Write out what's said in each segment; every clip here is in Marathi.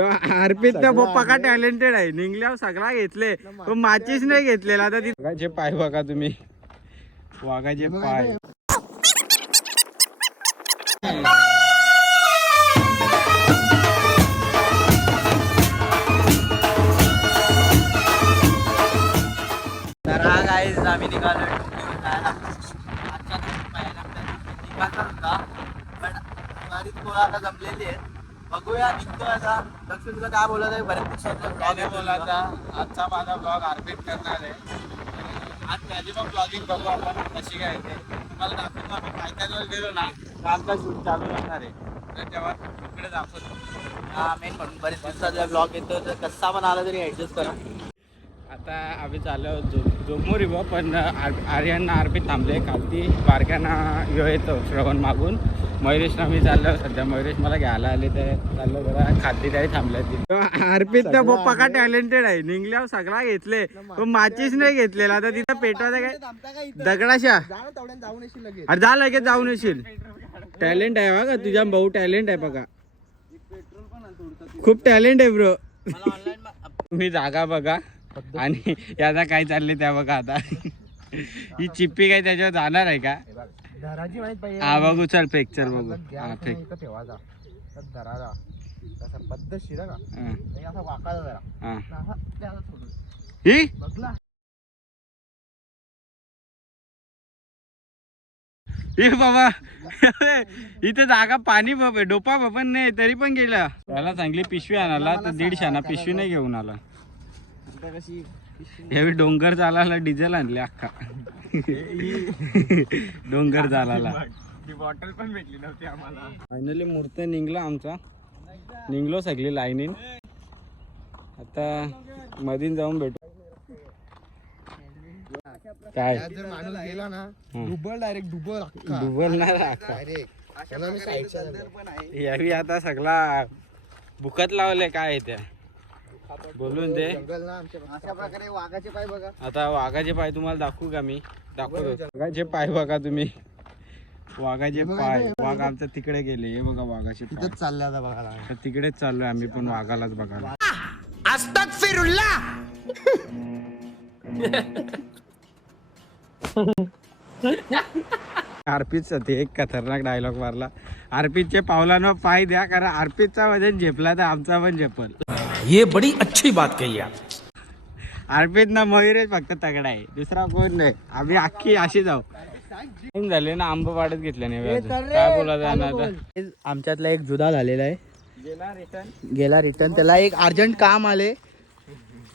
अर्पित ना पप्पा का टॅलेंटेड आहे. निघल्यावर सगळा घेतले पण माचीच नाही घेतलेला. आता वाघाचे पाय बघा तुम्ही, वाघाचे पाय. तर हा गाईज आम्ही निघालो पण गाडीत पोरं आता जमलेली आहेत. बघूया निघतो आता. लक्ष्मी तुला काय बोलत आहे? बऱ्याच दिवसाचा ब्लॉग बोलायचा. आजचा माझा ब्लॉग अर्पित करणार आहे. आज त्याची पण ब्लॉगिंग बघू आपण कशी काय ते तुम्हाला दाखवतो. आम्ही काय काय वेळ गेलो ना आमचा शूट चालू राहणार आहे, तर तेव्हा इकडे दाखवतो. हा मेन म्हणून बरेच दिवसाचा ब्लॉग येतो, तर कसा पण आला तरी ऍडजस्ट करा. आता आम्ही चाललो जोमोरी बा, पण आर्यन अर्पित थांबले. खालती बारक्यांना येतो श्रवण मागून. मयुरेशला मी चाललो सध्या. मयुरेश मला घ्यायला आले तर चाललो जरा खालती तरी थांबल्या. अर्पित ना पप्पा का टॅलेंटेड आहे. निघल्यावर सगळा घेतले पण माचीच नाही घेतलेला. आता तिथं पेटवायचा काय दगडाशा. अरे जा लगेच जाऊन येशील. टॅलेंट आहे बघा तुझ्या भाऊ, टॅलेंट आहे बघा, खूप टॅलेंट आहे ब्रो. तुम्ही जागा बघा आणि याचा काय चाललंय त्या बघा. आता ही चिप्पी काय त्याच्यावर जाणार आहे का? हा बघू, चल फेक, चल बघू. हा फेक. हे बाबा इथे जागा पाणी डोपा पण नाही तरी पण गेला. त्याला चांगली पिशवी आणाला तर 150 पिशवी नाही घेऊन आला. यावेळी डोंगर चालायला डिझेल आणले अख्खा. डोंगर चालायला बॉटल पण भेटली नव्हती आम्हाला. फायनली मूर्त निघला आमचा. निघलो सगळी लाईनीन. आता मधीन जाऊन भेटू. काय जर माणूस गेला ना डुबल, डायरेक्ट डुबल ना यावी. आता सगळा बुकत लावले काय त्या बोलून ते. अशा प्रकारे वाघाचे पाय बघा. आता वाघाचे पाय तुम्हाला दाखवू का? मी दाखवतो. वाघाचे पाय बघा तुम्ही, वाघाचे पाय. वाघ आमच्या तिकडे गेले. हे बघा वाघाचे पाय. चालले आता बघायला. तर तिकडेच चाललोय आम्ही पण वाघालाच बघायला. अर्पितचा ते एक खतरनाक डायलॉग मारला. अर्पितच्या पावलानं पाय द्या, कारण अर्पितचा वजन झेपला तर आमचा पण झेपल. ये बड़ी अच्छी बात कही आप. अर्पित ना मयुरेश फक्त तगडा आहे, दुसरा कोण नाही. आम्ही अख्खी अशी जाऊ. झाले ना आंबा वाढत घेतल्या नाही. काय बोलायचं? आमच्यातला एक जुदा झालेला आहे, गेला रिटर्न. त्याला एक अर्जंट काम आले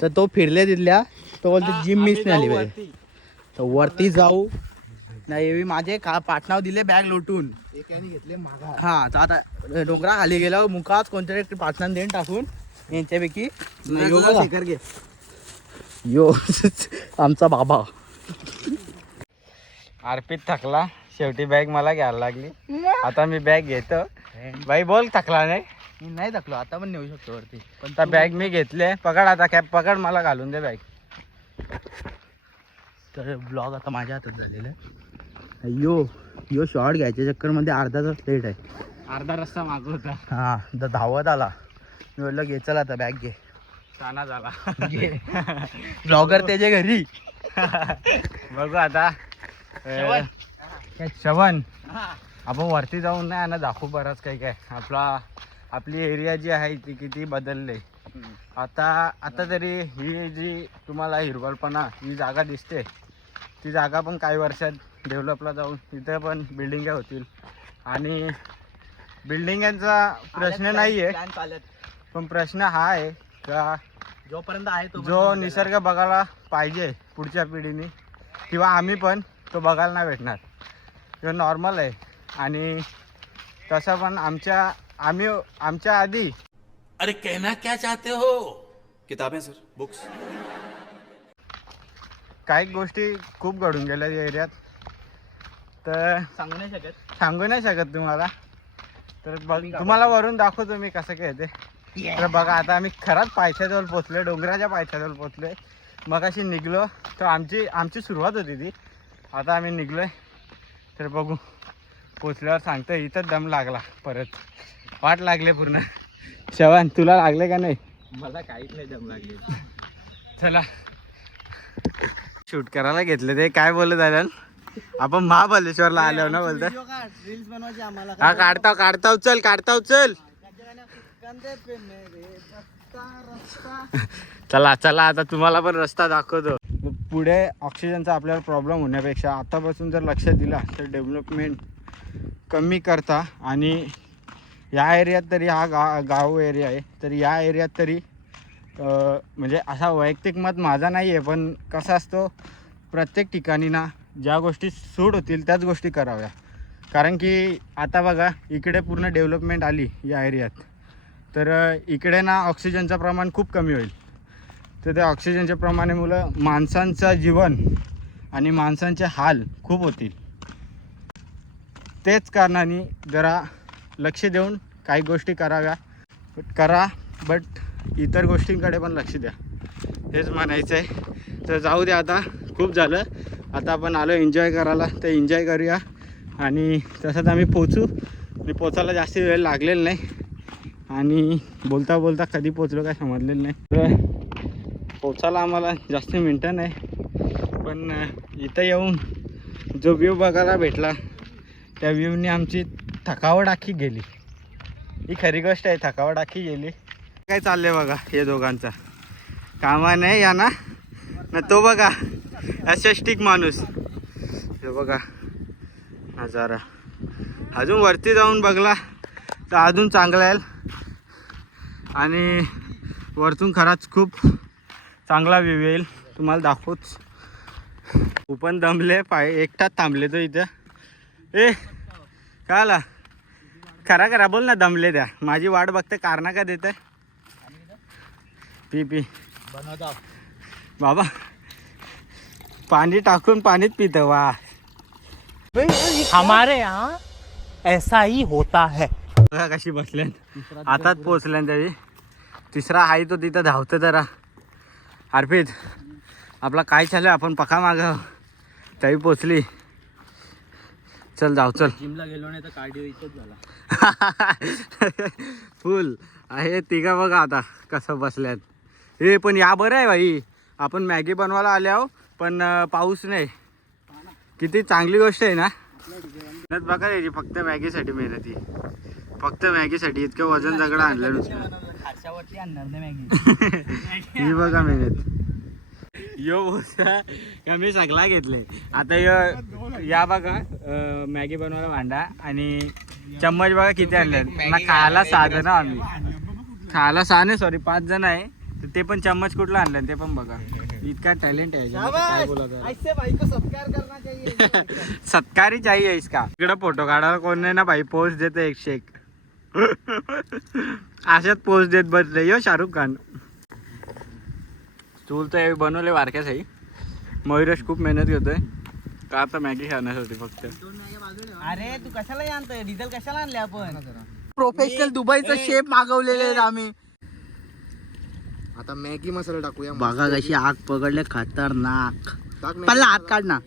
तर तो फिरले तिथल्या. तो बोलतो जिम मिस नाही आली पाहिजे, तर वरती जाऊ नाही. माझे पाटणाव दिले बॅग लोटून घेतले मागा. हा तर आता डोंगरा खाली गेल्यावर मुखात कोणतरी पाटणान देऊन टाकून यांच्यापैकी यो आमचा बाबा. अर्पित थकला, शेवटी बॅग मला घ्यायला लागली. आता मी बॅग घेतो. बाई बोल थकला नाही? मी नाही थकलो, आता पण नेऊ शकतो वरती. पण त्या बॅग मी घेतले. पकड आता कॅप, पकड, मला घालून दे बॅग. तर ब्लॉग आता माझ्या हातात झालेला आहे. यो शॉर्ट घ्यायच्या चक्करमध्ये अर्धा तास लेट आहे. अर्धा रस्ता मागवता. हा धावत आला. मी म्हटलं घे चला आता बॅग घे. ताना झाला ब्लॉगर त्याच्या घरी. बघू आता. श्रवण आपण वरती जाऊन नाही ना दाखवू बराच काही काय. आपली एरिया जी आहे ती किती बदलले आता तरी. ही जी तुम्हाला हिरवळपणा ही जागा दिसते, ती जागा पण काही वर्षात डेव्हलपला जाऊन इथं पण बिल्डिंगा होतील. आणि बिल्डिंगांचा प्रश्न नाही आहे, पण प्रश्न हा आहे का जोपर्यंत आहे जो निसर्ग बघायला पाहिजे पुढच्या पिढीने, किंवा आम्ही पण तो बघायला नाही भेटणार. तो नॉर्मल आहे. आणि तसं पण आमच्या आधी. अरे कहना क्या चाहते हो? किताबें सर, बुक्स. काही गोष्टी खूप घडून गेल्या या एरियात, तर सांगू नाही शकत तुम्हाला. तर तुम्हाला वरून दाखवतो मी कसं काय ते. तर बघा आता आम्ही खराच पायथ्याजवळ पोचलोय, डोंगराच्या पायथ्याजवळ पोचलोय. मग अशी निघलो तर आमची सुरुवात होती ती. आता आम्ही निघलोय तर बघू पोचल्यावर सांगतो. इथं दम लागला, परत वाट लागले पूर्ण. श्रवण तुला लागले का नाही? मला काहीच नाही दम लागली. चला शूट करायला घेतले ते काय बोलत आलं आपण महाबलेश्वरला आलो ना बोलतो. रील्स बनवायची आम्हाला. हा काढताव चल. चला आता तुम्हाला पण रस्ता दाखवतो. पुढे ऑक्सिजनचा आपल्याला प्रॉब्लेम होण्यापेक्षा आतापासून जर लक्ष दिला तर डेव्हलपमेंट कमी करता. आणि या एरियात तरी हा गाव एरिया आहे तर या एरियात तरी म्हणजे असा वैयक्तिक मत माझा नाही आहे, पण कसा असतो प्रत्येक ठिकाणी ना ज्या गोष्टी सूट होतील त्याच गोष्टी कराव्या. कारण की आता बघा इकडे पूर्ण डेव्हलपमेंट आली या एरियात तर इकडे ना ऑक्सिजनचं प्रमाण खूप कमी होईल. तर त्या ऑक्सिजनच्या प्रमाणामुळं माणसांचं जीवन आणि माणसांचे हाल खूप होतील. तेच कारणाने जरा लक्ष देऊन काही गोष्टी करा बट इतर गोष्टींकडे पण लक्ष द्या, हेच म्हणायचं आहे. तर जाऊ द्या, आता खूप झालं. आता आपण आलो एन्जॉय करायला तर एन्जॉय करूया. आणि तसंच आम्ही पोचायला जास्त वेळ लागलेला नाही आणि बोलता कधी पोचलो काय समजलेलं नाही. तर पोचायला आम्हाला जास्त मिनटं नाही, पण इथं येऊन जो व्ह्यू बघायला भेटला त्या व्ह्यूने आमची थकावट आखी गेली. ही खरी गोष्ट आहे, थकावट आखी गेली. काय चाललंय बघा हे दोघांचा कामा नाही या ना तो बघा ॲसेस्टिक माणूस. हे बघा नजारा अजून वरती जाऊन बघला तर अजून चांगला येईल. आणि वरतून खराच खूप चांगला व्ह्यू येईल, तुम्हाला दाखवूच. तू पण दमले एकटाच थांबले तो इथं. काय आला खरा बोल ना, दमले त्या माझी वाट बघते कारणा का देत पी बनवता बाबा पाणी टाकून पाणीच पित. वा हमारे यहाँ ऐसा ही होता है. बघा कशी बसल्या आताच पोचल्या त्याची. तिसरा आहे तो तिथं धावतं जरा. अर्पित आपला काय चालू आपण पका माग तरी पोचली. चल जाऊ चल. जिमला गेलो नाही तर कार्डिओ इथंच झाला. फुल आहे तिघा बघा आता कसं बसल्यात. हे पण या बरं आहे भाई, आपण मॅगी बनवायला आल्या पण पाऊस नाही. किती चांगली गोष्ट आहे ना. मेहनत बघा याची फक्त मॅगीसाठी मेहनत ही, फक्त मॅगीसाठी इतकं वजन दगड आणलं खारशावरती आणणार नाही मॅगी. ही बघा मेहनत. यो बोसा मी सगळा घेतले. आता या बघा मॅगी बनवायला भांडा आणि चम्मच बघा किती आणले ना. खायला 6 जण आम्ही, खायला 6 नाही सॉरी 5 जण आहे. तर ते पण चम्मच कुठला आणलं ते पण बघा. इतका टॅलेंट आहे काय सत्कारी चाहिए इसका. इकडं फोटो काढायला कोण नाही ना भाई, पोस्ट देते 101. अशात पोस्ट देत बसले यो शाहरुख खान. चूल तर बनवले वारक्यासाठी. मयुरेश खूप मेहनत घेतोय का आता मॅगी खाण्यासाठी फक्त. अरे तू कशाला आणतोय डिझेल, कशाला आणले आपण? प्रोफेशनल दुबईचा शेप मागवलेले आहेत आम्ही. आता मॅगी मसाला टाकूया. बघा कशी आग पकडले खतरनाक. पल्ला हात काढ ना.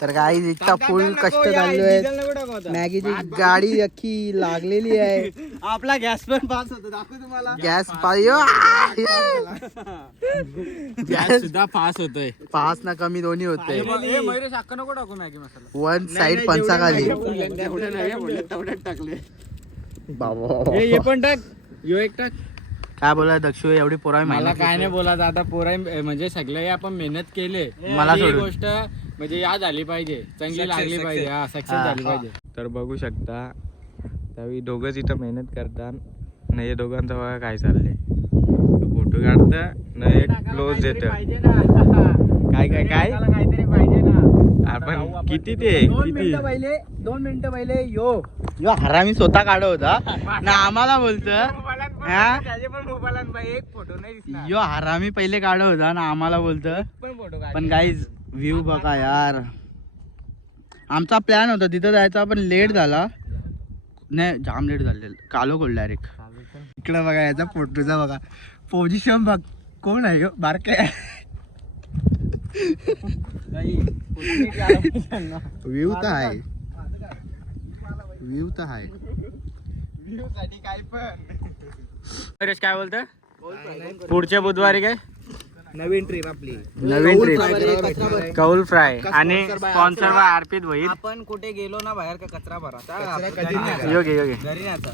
तर काही इतका फुल कष्ट चालू आहे. मॅगीची गाडी अख्खी लागलेली आहे. आपला गॅस पण पास होतो दाखवू तुम्हाला. गॅस गॅस सुद्धा पास होतोय. पाच ना कमी दोन्ही होते. मयुरेश अक्का नको टाकू मॅगी मसाला. वन साइड पंचाखाली. टाकले बाबा हे पण टाक. यो एक टाक. काय बोला दक्षू एवढी पोरावी मला काय नाही बोला आता पोराई म्हणजे सगळे आपण मेहनत केले. मला ही सोडून. गोष्ट म्हणजे या झाली पाहिजे, चांगली लागली पाहिजे. हा सक्सेस झाली पाहिजे. तर बघू शकता त्यावेळी दोघंच इथं मेहनत करतात ना. हे दोघांचं बघा काय चाललंय. फोटो काढतं ना एक क्लोज देत. काय काय काय काहीतरी पाहिजे ना. आपण किती ते किती 2 मिनिटं पहिले यो हरामी स्वतः काढत होता ना आम्हाला बोलत. यो हरामी पहिले काढत होता ना आम्हाला बोलत. पण गाईज व्ह्यू बघा यार. आमचा प्लॅन होता तिथं जायचा पण लेट झाला. नाही जाम लेट झालेलं. कालो कोल डायरेक्ट. इकडं बघा याचा फोटोचा बघा पोझिशन बघ. कोण आहे यो बारके. व्ह्यू तर आहे. व्ह्यू तर आहे. व्ह्यू साठी काय पण मयुरेश काय बोलतं पुढच्या बुधवारी काय नवीन ट्रिप आपली नवीन ट्रिप कौल फ्राय आणि स्पॉन्सर बाय अर्पित भोईर. आपण कुठे गेलो ना बाहेर का कचरा भरा योग्य योग्य घरी आता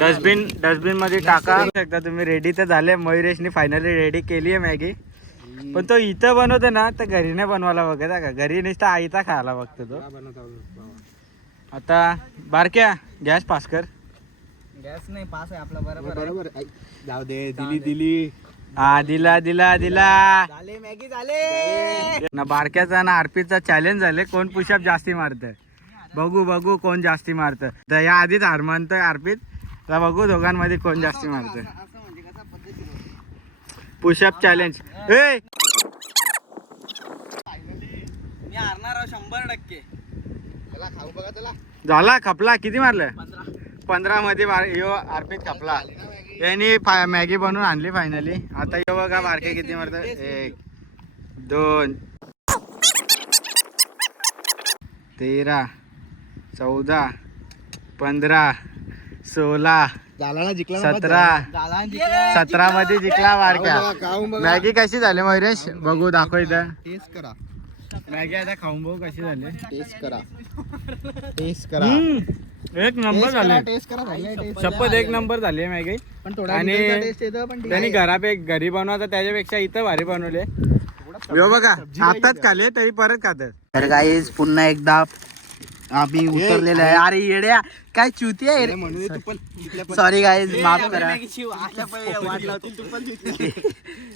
डस्टबिन मध्ये टाका शकता तुम्ही. रेडी तर झाले, मयुरेशनी फायनली रेडी केली आहे मॅगी. पण तो इथं बनवतो ना तर घरी नाही बनवायला बघत का, घरी नुसता आईचा खायला बघतो तो. आता बारक्या गॅस पास कर. गॅस नाही पास आहे आपला बरोबर बरोबर जाऊ दे. दिली हा दिला झाले मॅगी झाले ना. बारक्याचा ना अर्पितचा चॅलेंज झाले कोण पुशअप जास्ती मारतं. बघू कोण जास्ती मारतं. तर या आधीच हार मानतोय अर्पित. तर बघू दोघांमध्ये कोण जास्ती मारतं. Push up challenge. ए मी हारणार 100%. चला खाऊ बघा चला. झाला खपला. किती मारलं? 15 मध्ये यो अर्पित खपला. यांनी मॅगी बनवून आणली फायनली. आता यो बघा बारके किती मारतं. 1 2 13 14 15 16 झाला ना जिंकला 17 मध्ये जिंकला बारक्या. खाऊन बघा. मॅगी कशी झाली मयुरेश? बघू दाखव इथं. टेस्ट करा. मॅगी आता खाऊन बघू कशी झाली. टेस्ट करा. एक नंबर झाले. टेस्ट करा. शपथ एक नंबर झाली आहे मॅगी. पण थोडा आणि टेस्ट येतो पण ठीक त्यांनी घरी बनवता त्याच्यापेक्षा इथं भारी बनवले. बघा आताच खाले तरी परत खातात. तर गाईज पुन्हा एकदा आम्ही उतरलेलं आहे. अरे येड्या काय चुती आहे सॉरी गाईज माफ करा.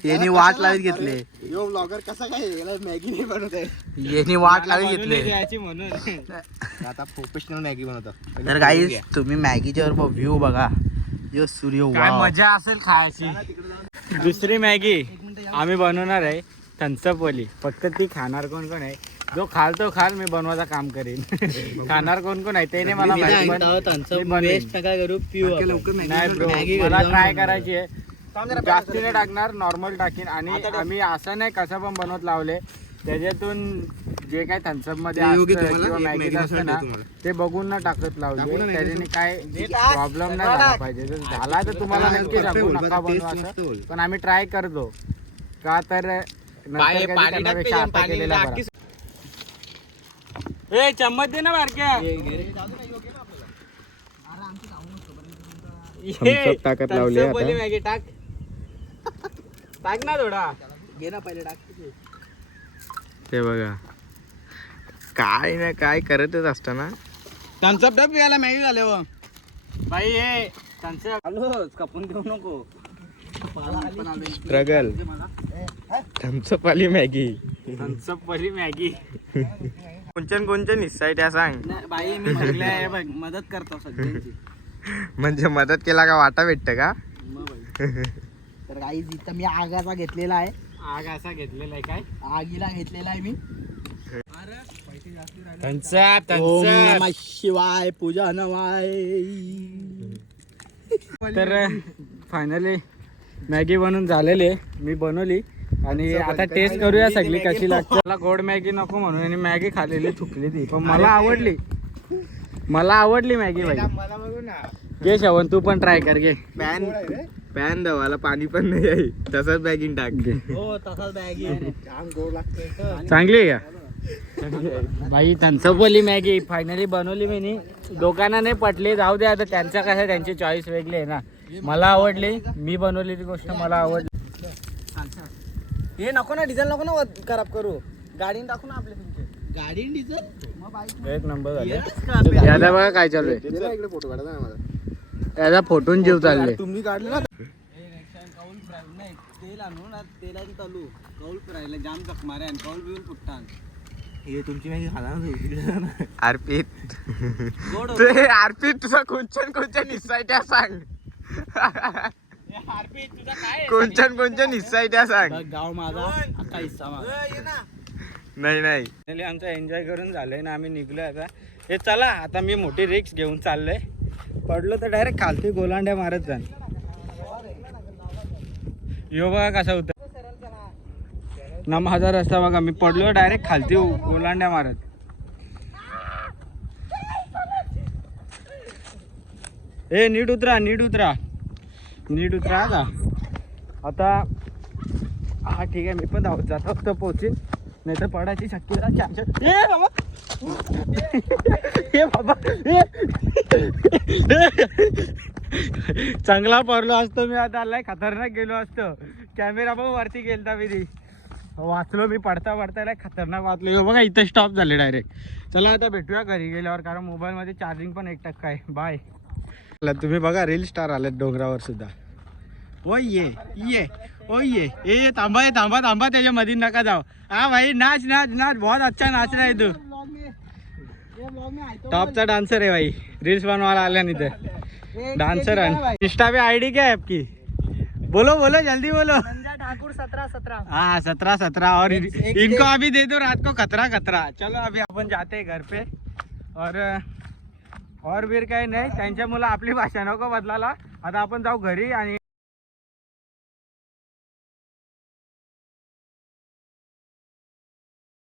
यांनी वाट लावत घेतले. यो ब्लॉगर कसा काय याला मॅगी नाही बनवत आहे. यांनी वाट लावत घेतले. आता प्रोफेशनल मॅगी बनवतो. तर गाईज तुम्ही मॅगीच्या व्ह्यू बघा. यो सूर्य काय वाव. मजा असेल खायची. दुसरी मॅगी आम्ही बनवणार आहे थम्सअप वाली. फक्त ती खाणार कोण आहे जो खाल तो खाल. मी बनवायचं काम करीन. खाणार कोण आहे ते नाही मला माहिती, पण मी बनवीन. नाही ब्रो मला ट्राय करायची आहे. जास्ती नाही टाकणार, नॉर्मल टाकीन. आणि आम्ही असं नाही कसं पण बनवत लावले. त्याच्यातून जे काय थम्सअप मध्ये असतं किंवा मॅगीत असतं ना ते बघून ना टाकत लावले. त्याच्याने काय प्रॉब्लेम नाही झाला पाहिजे. जर झाला तर तुम्हाला नक्की सांगू नका बनवा असं. पण आम्ही ट्राय करतो का तर नंतर कधी करण्यापेक्षा आता केलेला बरा. ए चम्मच दे ना बारक्या. टाकत लावली आता. मॅगी टाक ना थोडा. घे ना पहिले टाक. ते बघा काय ना काय करतच असताना थम्सअप डब प्यायला मॅगी झाले व बाई हे त्यांचं आलो कापून देऊ नको. स्ट्रगल. थम्सअप वाली मॅगी. थम्सअप वाली मॅगी. कोणच्या हिस्सा आहे त्या सांग. बाई मी म्हटलंय बघ मदत करतो सगळ्यांची. म्हणजे मदत केला का वाटा भेटतं का? तर गाईज इथं मी आगाचा घेतलेला आहे. आग असा घेतलेला आहे काय? आगीला घेतलेला आहे मी. थम्सअप शिवाय पूजा नवाय. तर फायनली मॅगी बनवून झालेली आहे. मी बनवली आणि आता टेस्ट करूया सगळी कशी लागते. मला गोड मॅगी नको म्हणून आणि मॅगी खाल्लेली थुकली ती, पण मला आवडली मॅगी बाई. घे श्रवण तू पण ट्राय कर. घे पॅन दवाला पाणी पण नाही आहे तसंच बॅगिंग टाक. हो तसाच बॅगी चांगली आहे का बाई? थम्सअप वाली मॅगी फायनली बनवली मी. दोघांना नाही पटली, जाऊ दे आता. त्यांचं कसं त्यांची चॉईस वेगळी आहे ना. मला आवडली, मी बनवलेली गोष्ट मला आवडली. हे नको ना डिझेल नको ना खराब करू. गाडीने टाकू ना आपले तुमचे. गाडी डिझेल एक नंबर झाले. यादा बघा काय चालू आहे. इकडे फोटो काढा ना मला. यादा फोटोन जीव चालले. तुम्ही काढले ना. कौल फ्राय नाही तेल आणू ना. तेलाने चालू कौल फ्रायला जाम चक मारे आणि कौल बिऊल फुटतान. हे तुमची मॅगी खाला ना. अर्पित गोड अर्पित तुझा कोणच्या हिस्सा आहे त्या सांग. कोणच्या हिस्सा आहे त्या सांग. गाव माझा अख्खा हिस्सा माझा. नाही आमचं एन्जॉय करून झालंय ना. आम्ही निघलोय आता. हे चला आता मी मोठी रिक्स घेऊन चाललोय. पडलो तर डायरेक्ट खालती गोलांड्या मारत जा. यो बघा कसा होता माझा रस्ता बघा. मी पडलो डायरेक्ट खालती गोलांड्या मारत. ए नीट उतरा. नीट उतरा का आता. हा ठीक आहे, मी पण धावत जातो तर पोहोचेल, नाही तर पडायची शक्यता चान्सेस. ए बाबा ए बाबा चांगला पडलो असतो मी, आता आलाय खतरनाक गेलो असतो. कॅमेरा पण वरती गेलता मी, वाचलो मी पडता पडता लय खतरनाक वाचलो. बघा इथं स्टॉप झाले डायरेक्ट. चला आता भेटूया घरी गेल्यावर, कारण मोबाईलमध्ये चार्जिंग पण 1% आहे. बाय. तुम्ही बघा रील स्टार आलेत डोंगरावर सुद्धा. ओ ये ओ ये थांबा थांबा थांबा, त्याच्या मध्ये नका जाऊ. हा भाई नाच नाच नाच, बहुत अच्छा नाच रहा है तू. टॉपचा डान्सर आहे भाई, रील्स बनवायला आल्या नाही तर डान्सर आहे. इंस्टा पे आईडी क्या है आपकी? बोलो बोलो जल्दी बोलो. ठाकुर 17-17. हाँ 17-17 और इनको अभी दे दो रात को खतरा. चलो अभी आपण जाते हैं घर पे. और फिर काही नाही, त्यांच्या मुलं आपली भाषा नको बदलायला. आता आपण जाऊ घरी आणि